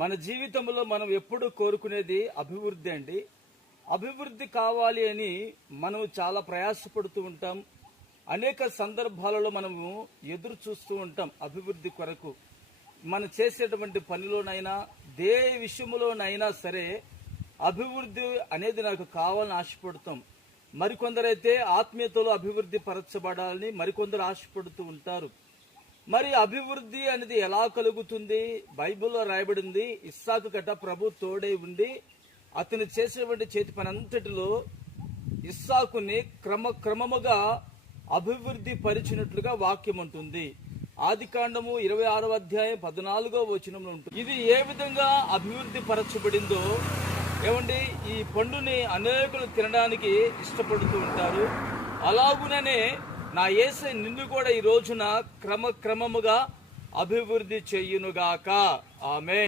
మన జీవితంలో మనం ఎప్పుడు కోరుకునేది అభివృద్ధి అండి. అభివృద్ధి కావాలి అని మనం చాలా ప్రయాసపడుతూ ఉంటాం. అనేక సందర్భాలలో మనము ఎదురు చూస్తూ ఉంటాం అభివృద్ధి కొరకు. మనం చేసేటువంటి పనిలోనైనా దే విషయంలోనైనా సరే అభివృద్ధి అనేది నాకు కావాలని ఆశపడతాం. మరికొందరైతే ఆత్మీయతలో అభివృద్ధి పరచబడాలని మరికొందరు ఆశపడుతూ ఉంటారు. మరి అభివృద్ధి అనేది ఎలా కలుగుతుంది? బైబిల్లో రాయబడింది, ఇస్సాకు గట ప్రభు తోడై ఉండి అతను చేసేటువంటి చేతి పని అంతటిలో ఇస్సాకుని క్రమముగా అభివృద్ధి పరిచినట్లుగా వాక్యం ఉంటుంది. ఆదికాండము 26వ అధ్యాయం 14వ వచనంలో ఉంటుంది. ఇది ఏ విధంగా అభివృద్ధి పరచబడిందో ఏమండి, ఈ పండుని అనేకులు తినడానికి ఇష్టపడుతూ ఉంటారు. అలాగుననే నా యేసయ్య నిన్ను కూడా ఈ రోజున క్రమముగా అభివృద్ధి చెయ్యునుగాక. ఆమేన్.